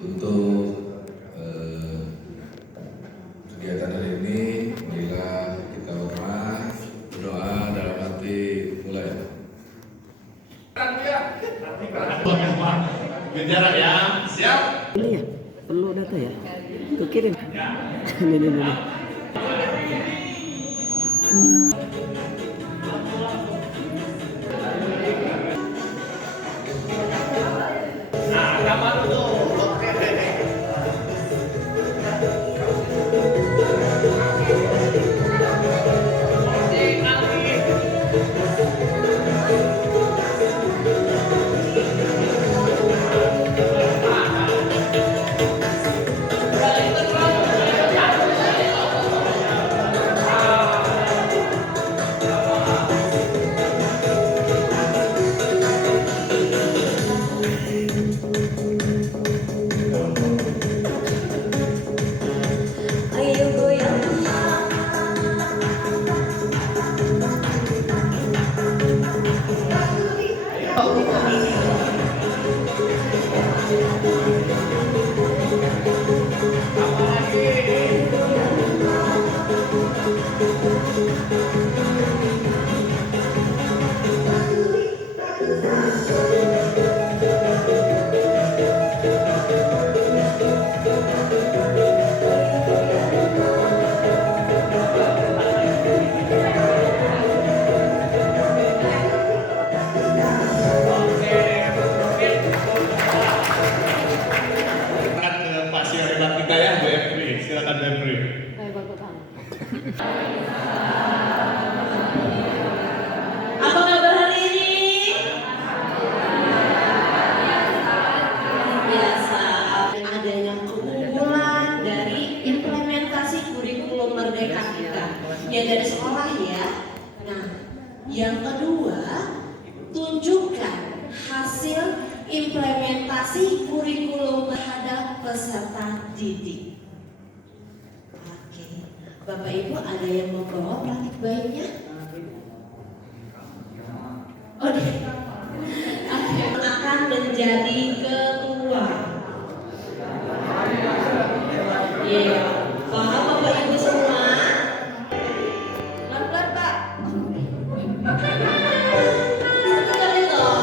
Untuk kegiatan hari ini, marilah kita berdoa dalam hati mulai. Jarak ya, siap? Ini ya, perlu data ya? Tuh kirim. Ini. Nah, kamar dulu. Silakan Bu Efri. Apa kabar hari ini? Biasa. Adanya keunggulan dari implementasi kurikulum merdeka kita. Ya dari sekolah ya. Nah, yang kedua, tunjukkan hasil implementasi kurikulum terhadap peserta didik. Oke, Bapak Ibu ada yang membawa praktik baiknya? Oke, akan menjadi ketua. Iya, paham Bapak Ibu semua? Pelan-pelan Pak. Satu kali toh.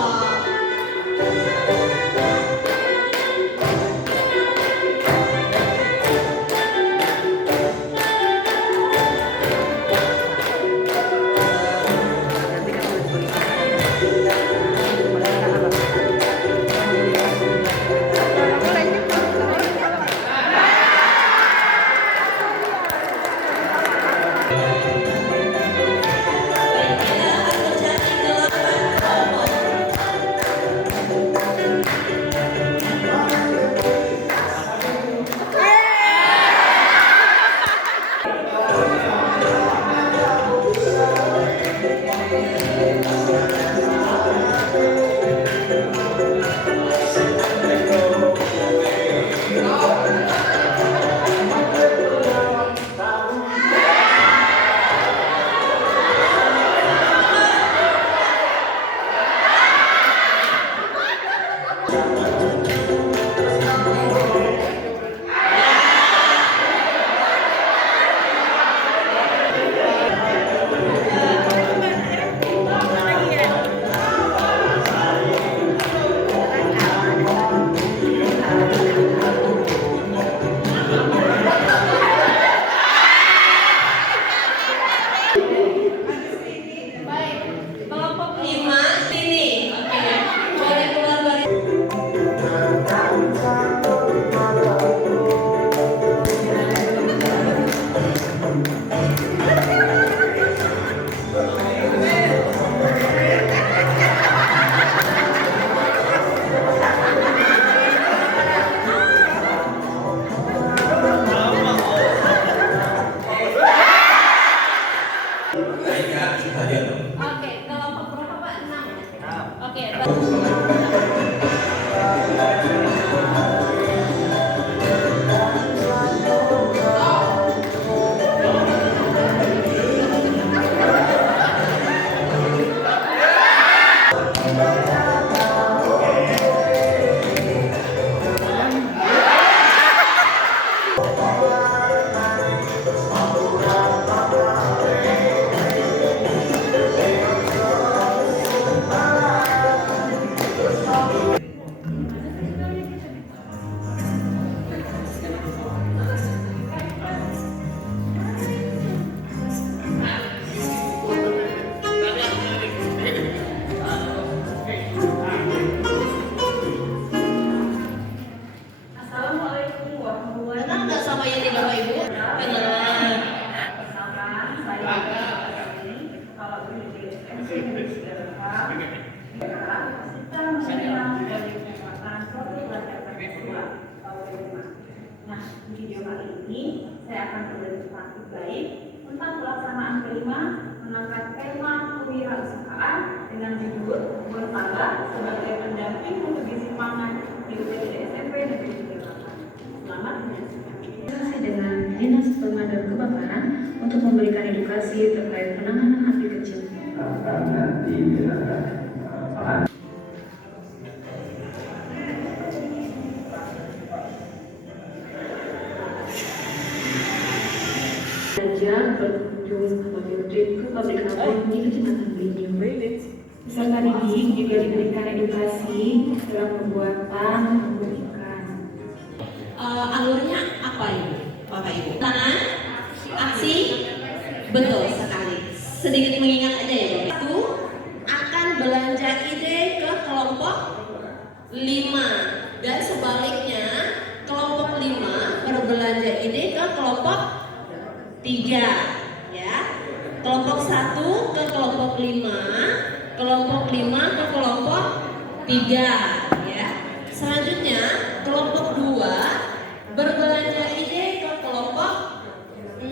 Kelompok 5 sini. Oke. Boleh keluar dari mengangkat tema kewirausahaan dengan judul Bersalah sebagai pendamping untuk gizi pangan di UPD SMP Negeri 38. Selamat menyaksikan. Dengan Dinas Pemadam Kebakaran untuk memberikan edukasi terkait penanganan api kecil. Raja berkunjung ke pabrik apel di Kecamatan Belinyu. Peserta didik juga diberikan edukasi dalam pembuatan bumbu ikan. Alurnya apa ini, Bapak Ibu? Tangan, aksi, betul sekali. Sedikit mengingat aja ya Bapak. Satu, akan belanja ide ke kelompok 5 dan sebaliknya kelompok 5 berbelanja ide ke kelompok 3 ya. Kelompok 1 ke kelompok 5, kelompok 5 ke kelompok 3 ya. Selanjutnya kelompok 2 berbelanja ide ke kelompok 6.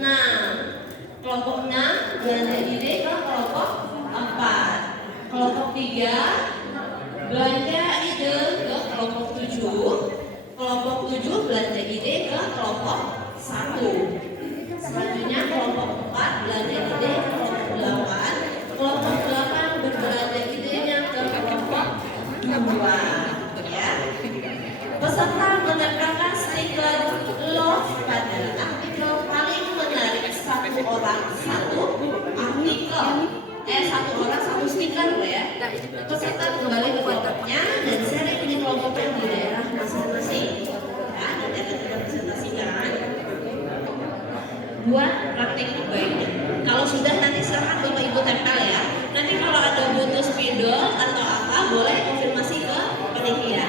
Kelompok 6 belanja ide ke kelompok 4. Kelompok 3 belanja ide ke kelompok 7. Kelompok 7 belanja ide ke kelompok 1. Selanjutnya kelompok 4 belanja ide ke kelompok 8. Kelompok 8 berbelanja idenya ke kelompok 2 ya. Peserta menempelkan stiker love pada artikel paling menarik satu orang satu artikel satu orang satu stiker ya. Peserta kembali ke kelompoknya dan sering di kelompoknya di daerah masing-masing ya. Nanti akan kita presentasikan buat praktik baiknya. Kalau sudah nanti silahkan Bapak Ibu tempel ya. Nanti kalau ada butuh spidol atau apa boleh konfirmasi ke panitia.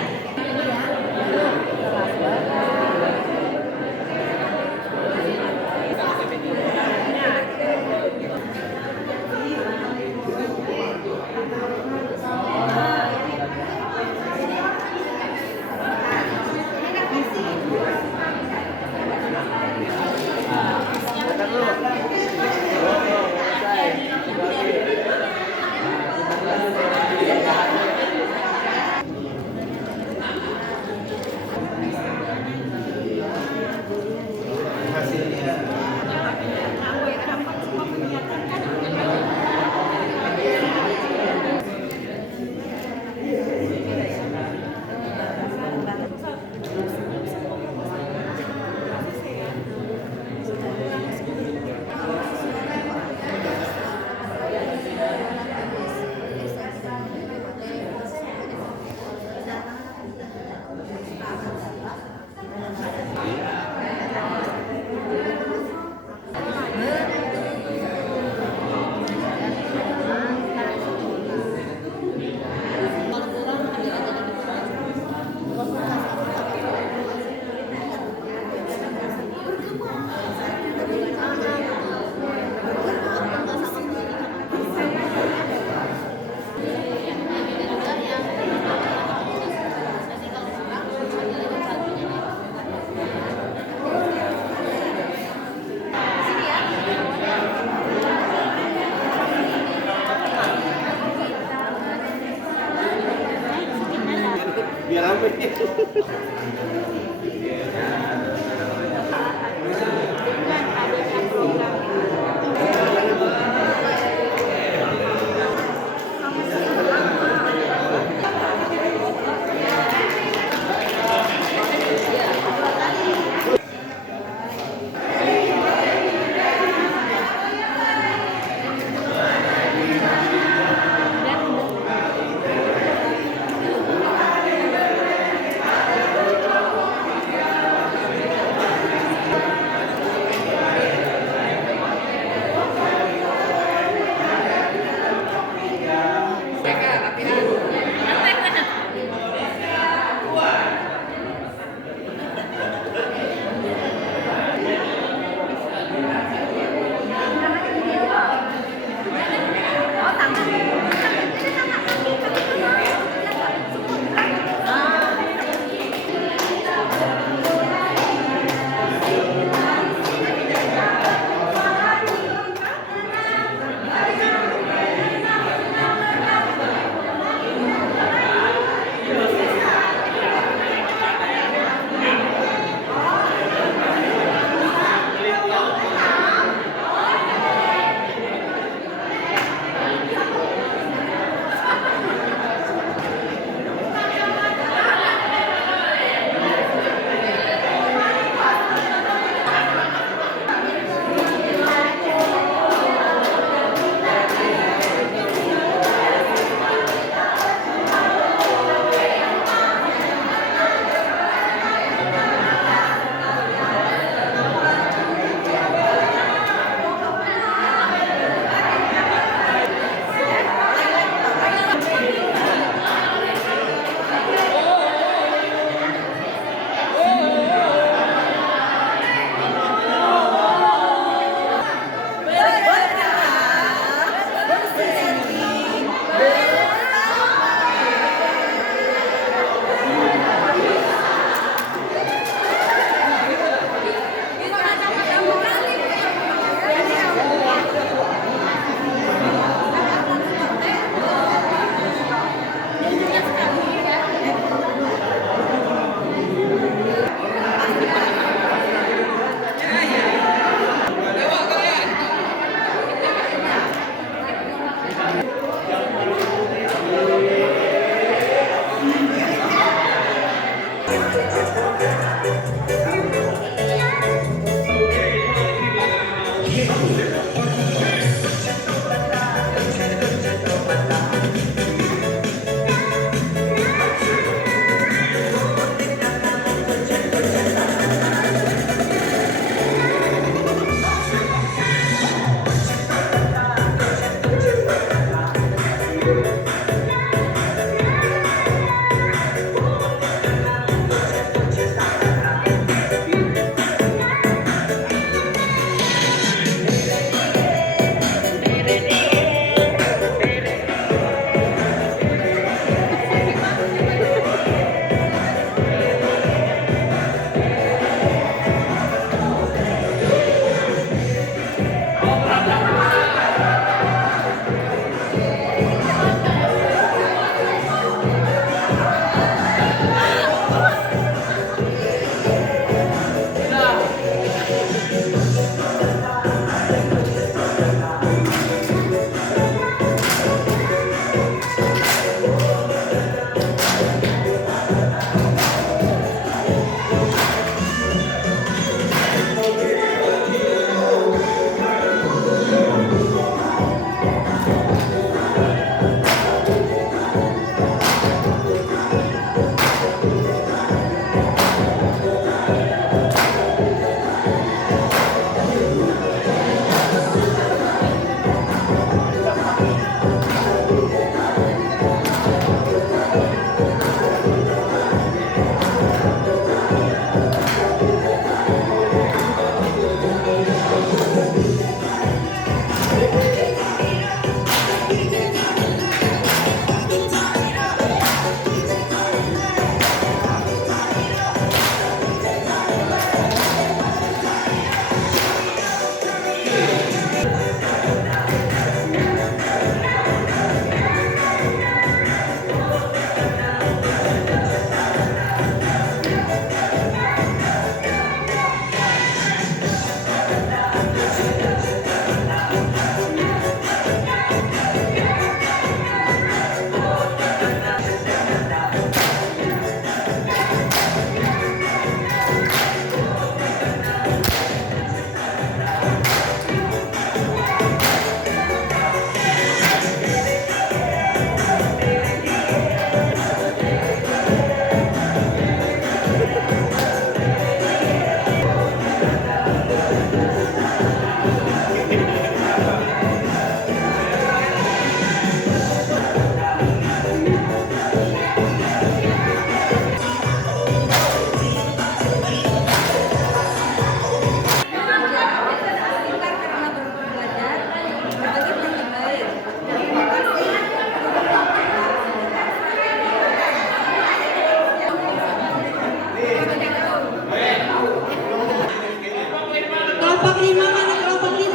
Kelompok 5 mana kelompok 5?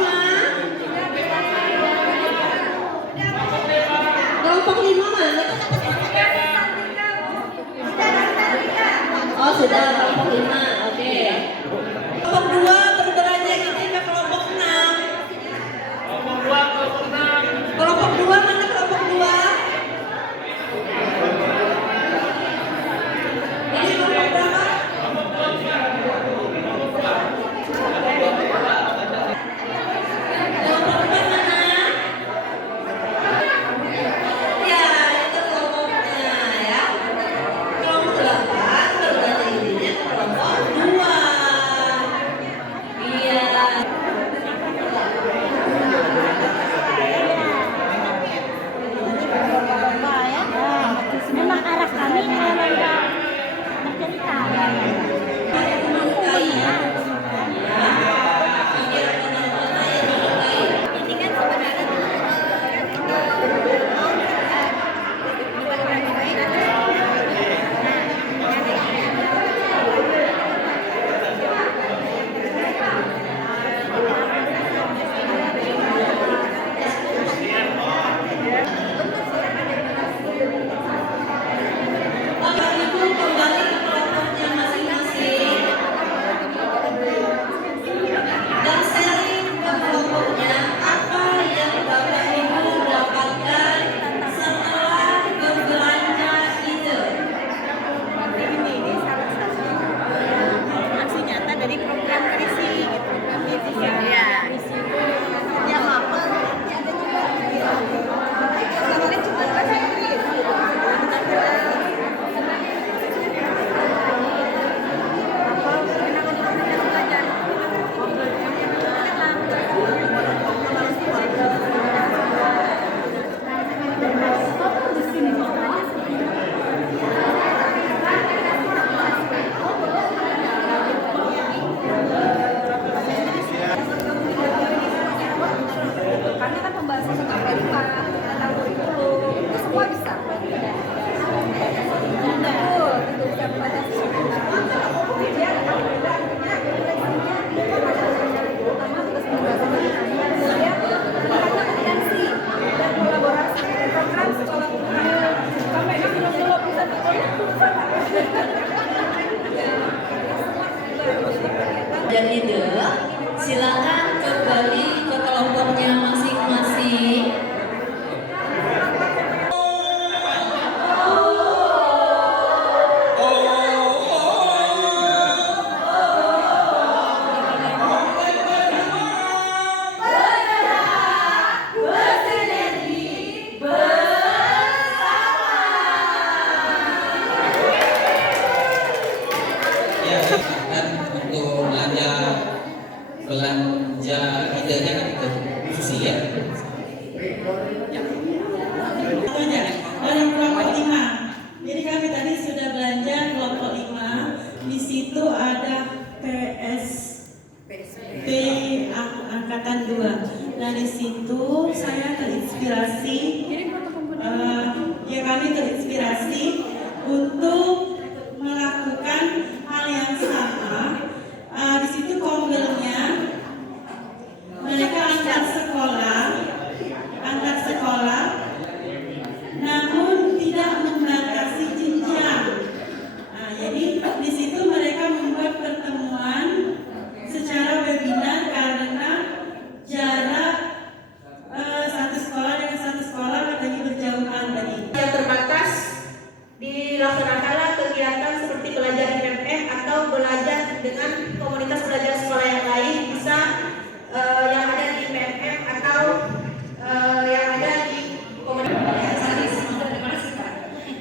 Kelompok 5 mana? Oh sudah kelompok 5, oke. Kelompok 2 berderajat ini ke kelompok 6. Kelompok 2 mana kelompok 2? Ini kelompok berapa? Kelompok 4 mana? Ya, itu kelompoknya ya. Kelompok 8 berderajat intinya ke kelompok dan untuk belanja idenya kan itu Susi ya. Dari kelompok 5. Jadi kami tadi sudah belanja kelompok 5. Di situ ada PSP angkatan 2. Dari situ saya terinspirasi, kami terinspirasi untuk melakukan hal yang sama. Di situ kombelnya mereka antar sekolah, namun tidak membatasi jenjang. Jadi di situ mereka membuat pertemuan secara webinar karena jarak satu sekolah dengan satu sekolah katanya berjauhan tadi. Yang terbatas dilaksanakanlah kegiatan seperti belajar IMF atau belajar dengan komunitas belajar sekolah yang lain, bisa yang ada di IMF atau yang ada di komunitas.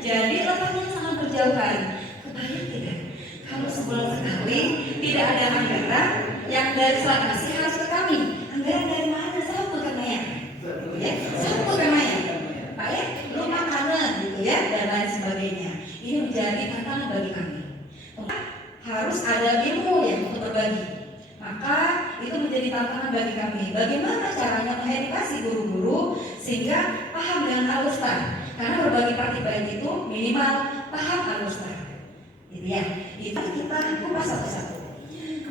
Jadi letaknya sangat berjauhan. Kebayang tidak? Kalau sebulan sekali tidak ada anggaran yang dari Sulawesi harus ke kami. Anggaran dari mana? Sama kan Maya? Ya, sama kan Maya? Pak ya, lu makanan gitu ya, dan lain sebagainya. Ini menjadi tantangan bagi kami. Harus ada ilmu yang untuk berbagi. Maka itu menjadi tantangan bagi kami. Bagaimana caranya mengedukasi guru-guru sehingga paham dengan Al-Ustar? Karena berbagi praktik baik itu minimal paham Al-Ustar. Jadi ya, itu kita kupas satu-satu.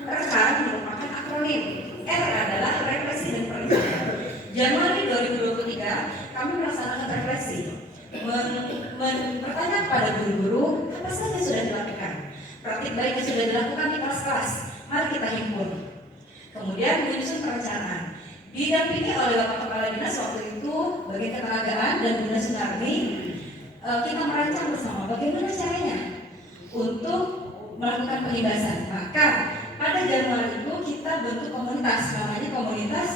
Rekan merupakan akronim. R adalah refleksi dan perencanaan. Januari 2023 kami melaksanakan refleksi, bertanya kepada guru-guru apa saja sudah dilakukan, praktik baik yang sudah dilakukan di kelas-kelas. Mari kita himpun. Kemudian menyusun perencanaan. Didampingi oleh Bapak Kepala Dinas waktu itu bagian ketenagaan dan Bunda Sunarmi, kita merancang bersama bagaimana caranya untuk melakukan pengibasan. Maka pada Januari itu kita bentuk komunitas, namanya komunitas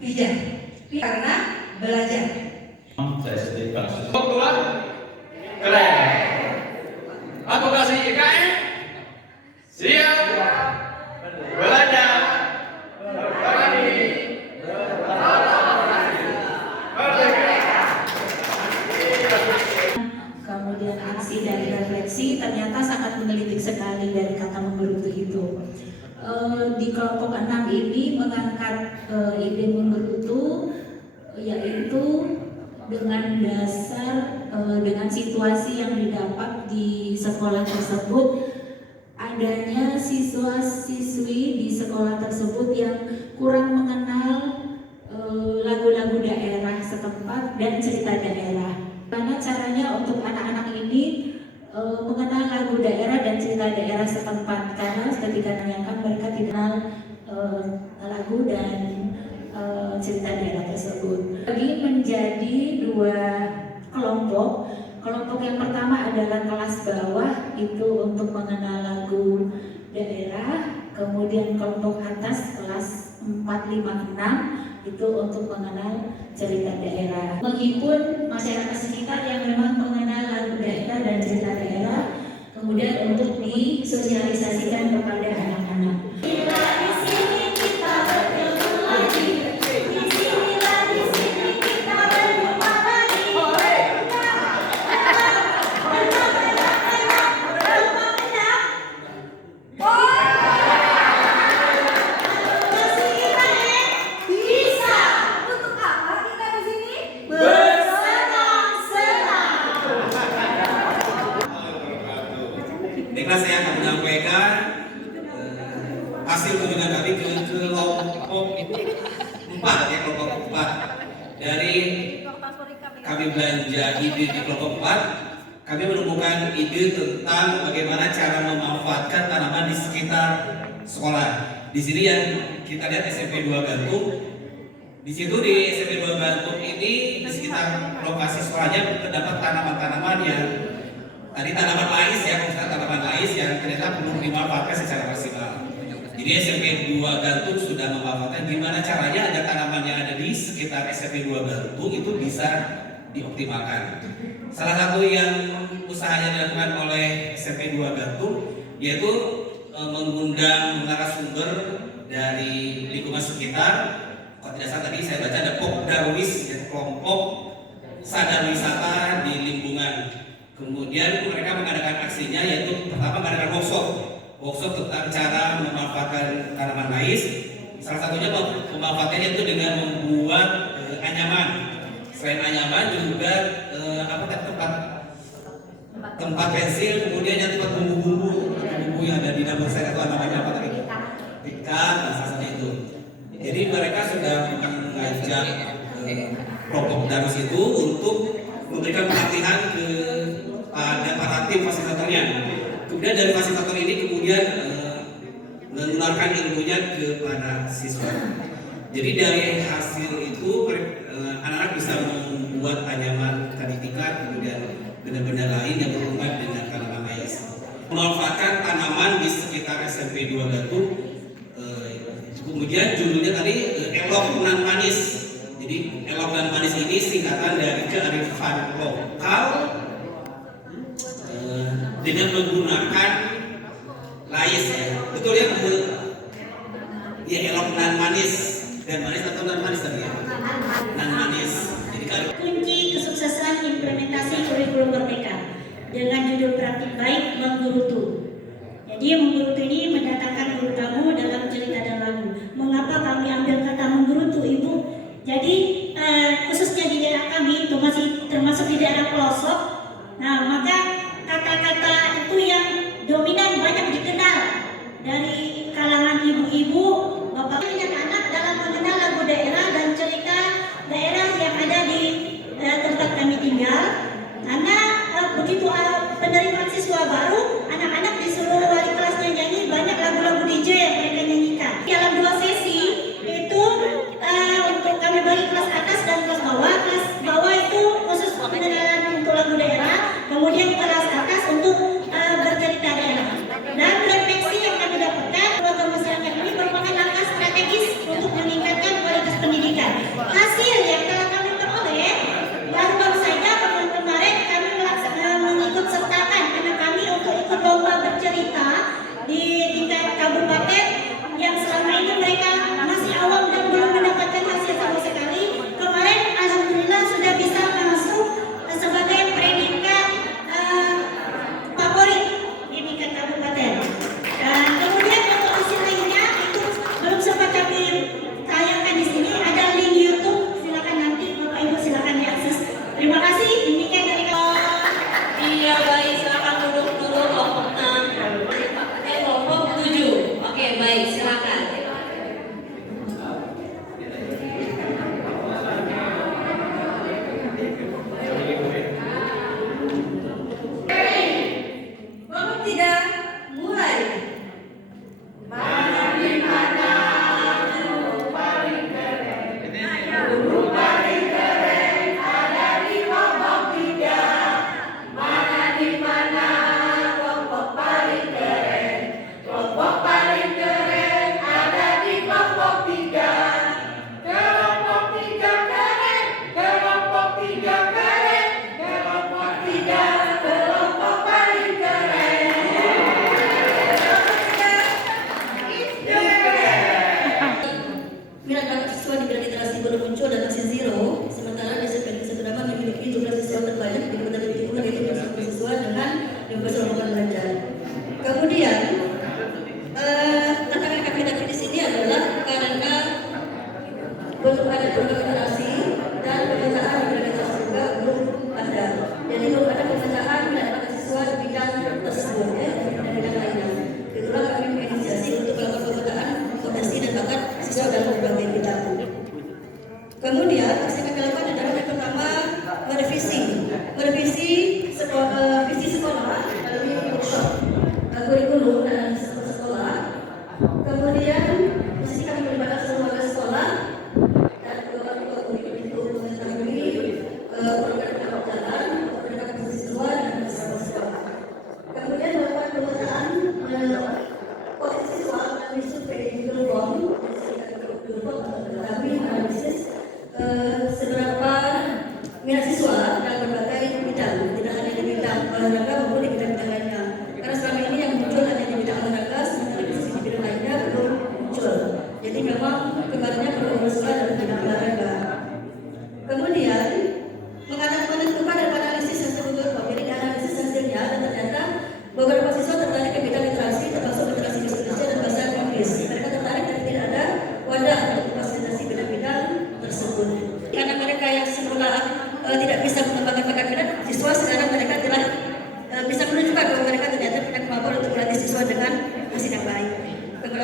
Pijan, karena belajar. Keluar, keren. Advokasi IKN, siap, belajar, berbagi, Kemudian aksi dan refleksi ternyata sangat menggelitik sekali dari kata menggerutu itu. Di kelompok 6 ini mengangkat ide menggerutu, yaitu dengan dasar dengan situasi yang didapat di sekolah tersebut, adanya siswa-siswi di sekolah tersebut yang kurang mengenal lagu-lagu daerah setempat dan cerita daerah. Karena caranya untuk anak-anak ini mengenal lagu daerah dan cerita daerah setempat, karena ketika menanyakan mereka tidak kenal lagu dan cerita daerah tersebut. Bagi menjadi dua kelompok. Kelompok yang pertama adalah kelas bawah, itu untuk mengenal lagu daerah. Kemudian kelompok atas kelas 4, 5, 6 itu untuk mengenal cerita daerah. Menghimpun masyarakat sekitar yang memang mengenal lagu daerah dan cerita daerah, kemudian untuk disosialisasikan kepada anak-anak. Ikhlas saya akan menyampaikan hasil kunjungan kami ke kelompok 4 ya, kelompok 4. Dari kami belanja ide di kelompok 4, kami menemukan ide tentang bagaimana cara memanfaatkan tanaman di sekitar sekolah. Di sini yang kita lihat SMP 2 Gantung. Di situ di SMP 2 Gantung ini di sekitar lokasi sekolahnya terdapat tanaman-tanaman yang tadi tanaman lais ya, tanaman lais yang ternyata belum dimanfaatkan secara maksimal. Jadi SMP 2 Gantung sudah memanfaatkan gimana caranya agar tanaman yang ada di sekitar SMP 2 Gantung itu bisa dioptimalkan. Salah satu yang usahanya dilakukan oleh SMP 2 Gantung yaitu mengundang narasumber dari lingkungan sekitar. Kalau tidak salah tadi saya baca ada Pokdarwis, ya, kelompok sadar wisata di lingkungan. Kemudian mereka mengadakan aksinya yaitu pertama mengadakan workshop tentang cara memanfaatkan tanaman mais. Salah satunya pemanfaatannya itu dengan membuat anyaman. Selain anyaman juga tempat pensil, kemudian yang tempat bumbu yang ada di dapur saya itu namanya apa tadi? Pikat, salah itu. Jadi mereka sudah mengajak kelompok Darus itu untuk memberikan pelatihan kepada para tim fasilitatornya. Kemudian dari fasilitator ini kemudian menularkan ilmunya kepada siswa. Jadi dari hasil itu anak-anak bisa membuat anyaman tadi pikat, kemudian benda-benda lain yang berhubungan dengan tanaman mais. Memanfaatkan tanaman di sekitar SMP 2 Batu. Kemudian judulnya tadi elok nan manis. Jadi elok nan manis ini singkatan dari kearifan lokal dengan menggunakan lais ya. Betul ya? Ya elok nan manis dan manis atau nan manis tadi ya? Nan manis. Jadi kunci kesuksesan implementasi kurikulum Merdeka dengan judul praktik baik menggerutu. Jadi menggerutu ini mendatangkan guru kamu dalam cerita dan lagu. Mengapa kami ambil kata menggerutu, Ibu? Jadi khususnya di daerah kami itu masih termasuk di daerah pelosok. Nah, maka kata-kata itu yang dominan banyak dikenal dari kalangan ibu-ibu, bapak dan anak dalam mengenal lagu daerah dan cerita daerah yang ada di tempat kami tinggal. Karena begitu penerimaan siswa baru, anak-anak disuruh wali kelasnya nyanyi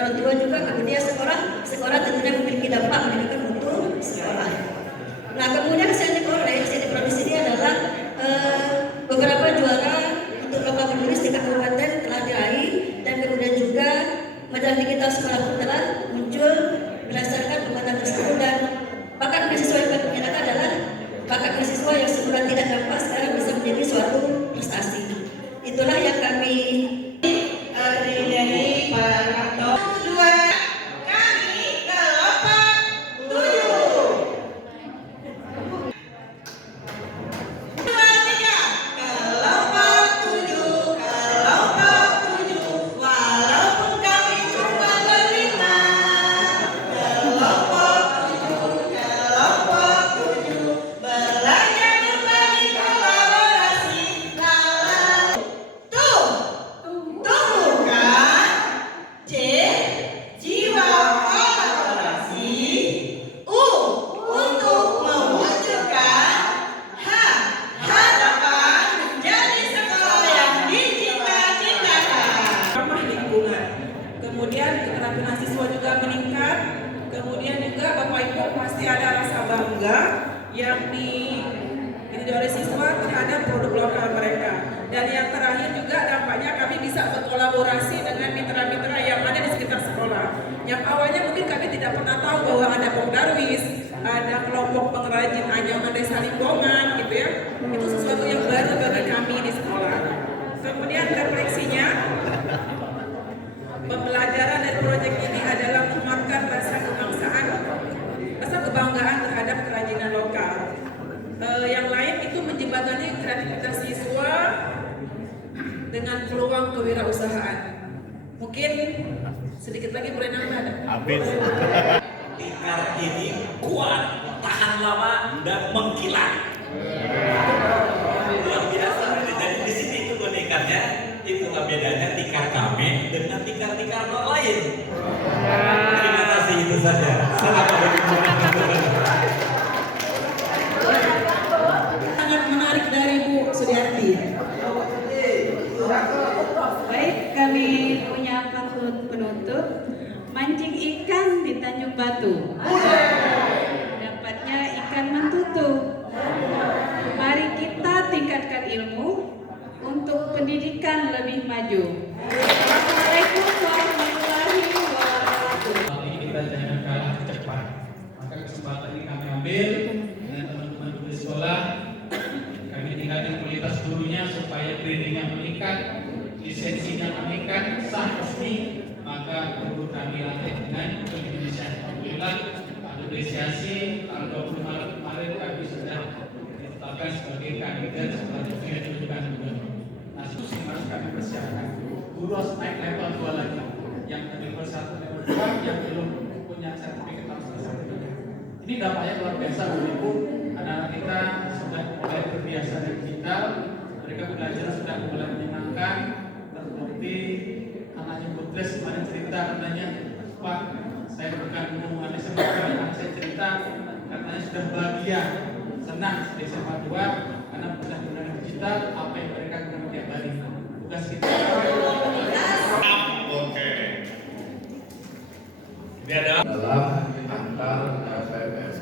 orang tua juga, kemudian sekolah tentunya memiliki dampak meningkatkan mutu sekolah. Nah, kemudian hasil diproduksi ini adalah beberapa juara untuk lomba menulis tingkat kabupaten telah diraih, dan kemudian juga medali digital sekolah pun telah muncul berdasarkan pembuatan tersebut. Dan bakat mahasiswa yang kami nyatakan adalah bakat mahasiswa yang semula tidak nampak sekarang bisa menjadi suatu prestasi. Itulah yang kami terdiri dari Pak Karto. Dua, kami kelompok 7. Dua, tiga, kelompok 7, walaupun kami cuma berlima. Kelompok 7, belajar berbagi kolaborasi. Tumbuhkan jiwa kolaborasi. Untuk mewujudkan harapan menjadi sekolah yang dicita-citakan. Ramah lingkungan, kemudian keterampilan siswa juga meningkat, kemudian juga Bapak Ibu pasti ada rasa bangga yang ini oleh siswa terhadap produk lokal mereka. Dan yang terakhir juga dampaknya kami bisa berkolaborasi dengan mitra-mitra yang ada di sekitar sekolah. Yang awalnya mungkin kami tidak pernah tahu bahwa ada Pok Darwis, ada kelompok pengrajin anyaman desa Limbongan gitu ya. Itu sesuatu yang baru bagi kami di sekolah. Kemudian refleksinya, pembelajaran dari proyek ini adalah menguatkan rasa kebangsaan, rasa kebanggaan terhadap kerajinan lokal. Yang lain itu menjembatani kreativitas siswa dengan peluang kewirausahaan. Mungkin sedikit lagi boleh nambah. Habis. Tikar ini kuat, tahan lama, dan mengkilat. Luar biasa. Jadi di sini itu bonekanya, itulah bedanya tikar kami dengan tikar-tikar lain. Terima kasih, itu saja. Selamat Sangat menarik dari Bu Sudiarti. Baik, kami punya pantun penutup. Mancing ikan di Tanjung Batu, dapatnya ikan mentutu. Mari kita tingkatkan ilmu untuk pendidikan lebih maju. Assalamualaikum warahmatullahi wabarakatuh. Ini kita jangan kalah cepat. Maka kesempatan ini kami ambil dengan teman-teman guru sekolah. Kami tingkatkan kualitas gurunya supaya gradingnya meningkat, lisensinya meningkat, sah resmi. Maka guru kami latih dengan Indonesia. Alhamdulillah, apresiasi tanggal 20 Maret kemarin kami sudah ditetapkan sebagai kandidat sebagai pendidikan gubernur. Nah, itu sih harus kami persiapkan. Guru harus naik level 2 lagi. Yang level 1, level 2 yang belum punya sertifikat harus sertifikat. Ini dampaknya luar biasa, Ibu. Anak-anak kita sudah mulai terbiasa dengan digital, mereka belajar sudah mulai menyenangkan, terbukti. Anaknya Bukres kemarin cerita katanya, Pak, saya bukan hubungannya sama anak saya cerita, katanya sudah bahagia, senang di SMA 2 karena sudah benar digital apa yang mereka gunakan tiap hari. Tugas kita. Oke. Ini adalah dalam antar FMS.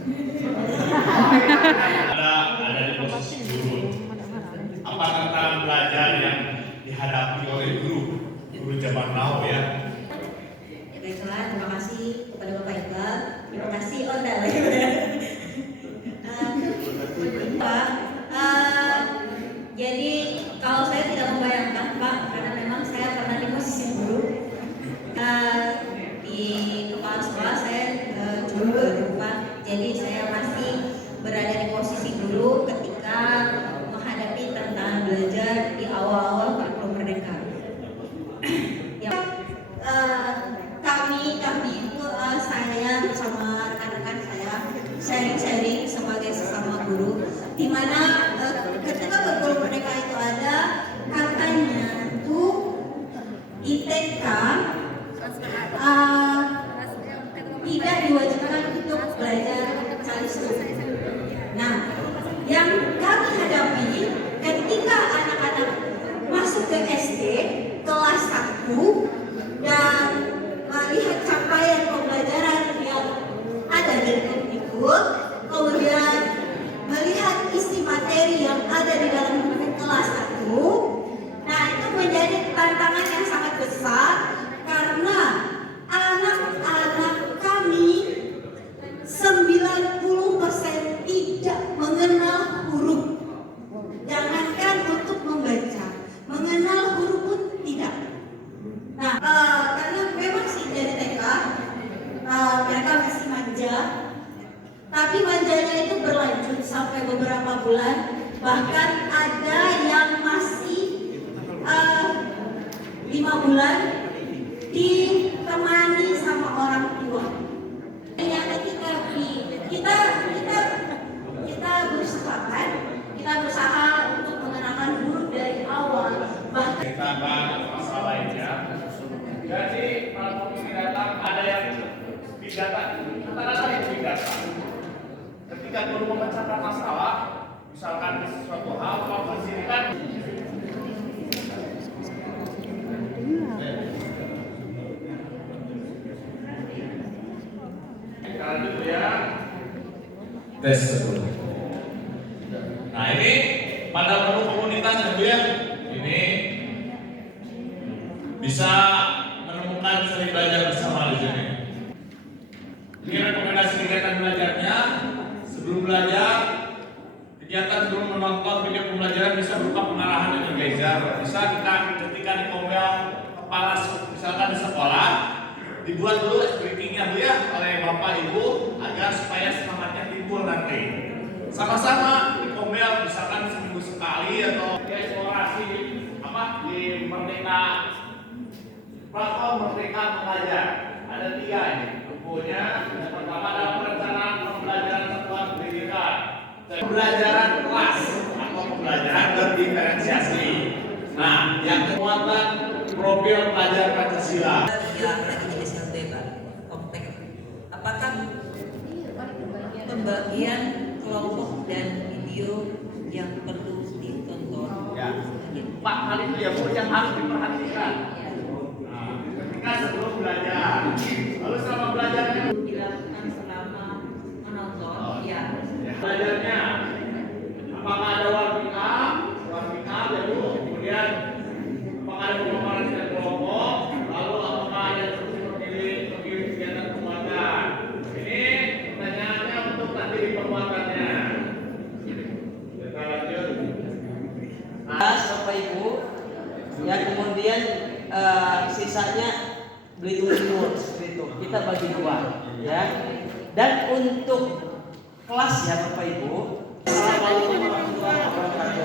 ada di posisi guru. Apa tantangan belajar yang dihadapi oleh guru zaman now ya? Baiklah, terima kasih kepada Bapak Iqbal. Terima kasih Onda. Jadi kalau saya tidak membayangkan Pak, karena memang saya pernah di posisi guru di kepala sekolah saya juga Pak. Jadi saya masih berada di posisi guru ketika menghadapi tantangan belajar di awal-awal kurikulum merdeka. Saya bersama rekan-rekan saya sharing-sharing sebagai sesama guru, di mana ketika kurikulum merdeka itu ada katanya tuh ITK tidak diwajibkan untuk belajar calistung. Nah, yang kami hadapi ketika anak-anak masuk ke SD kelas 1 dan melihat bulan, bahkan ada yang masih 5 bulan ditemani sama orang tua. Ternyata kita bersepakat, kita berusaha untuk mengenalkan guru dari awal. Bahkan kita bahas masalah lainnya. Jadi para pemimpin datang ada yang big data, rata-rata yang big data. Ketika guru memecahkan masalah, misalkan sesuatu hal, mempersiapkan sekarang dulu ya. Tes sebelum. Nah ini pada menu komunitas ya, ini bisa menemukan seri belajar bersama di sini. Ini rekomendasi kegiatan belajarnya. Sebelum belajar, kegiatan sebelum menonton video pembelajaran bisa berupa pengarahan dengan geyser. Bisa kita ketika di komel kepala misalkan di sekolah, dibuat dulu briefingnya Bu ya oleh Bapak Ibu agar supaya semangatnya timbul nanti. Sama-sama di komel misalkan seminggu sekali atau eksplorasi di Merdeka platform Merdeka Mengajar. Ada 3 ini. Bukunya yang pertama adalah perencanaan pembelajaran satuan pendidikan, pembelajaran kelas atau pembelajaran berdiferensiasi. Nah, yang penguatan profil pelajar Pancasila. Ya, lagi jadi SLB, Pak. Komplek. Apakah pembagian kelompok dan video yang perlu ditonton? Ya. 4 hal itu ya Bu yang harus diperhatikan. Nah, ketika sebelum belajar, lalu selama belajarnya Dilakukan selama menonton, ya. Belajarnya apakah ada warming up ya Bu, kemudian apakah ada pemaparan dari kelompok, lalu apakah ada instruksi memilih kegiatan penguatan. Ini pertanyaannya untuk nanti di penguatannya. Kita lanjut. Bapak Ibu, ya kemudian sisanya beli timur seperti itu. Kita bagi 2, ya. Dan untuk kelas ya Bapak Ibu. Assalamualaikum warahmatullahi wabarakatuh.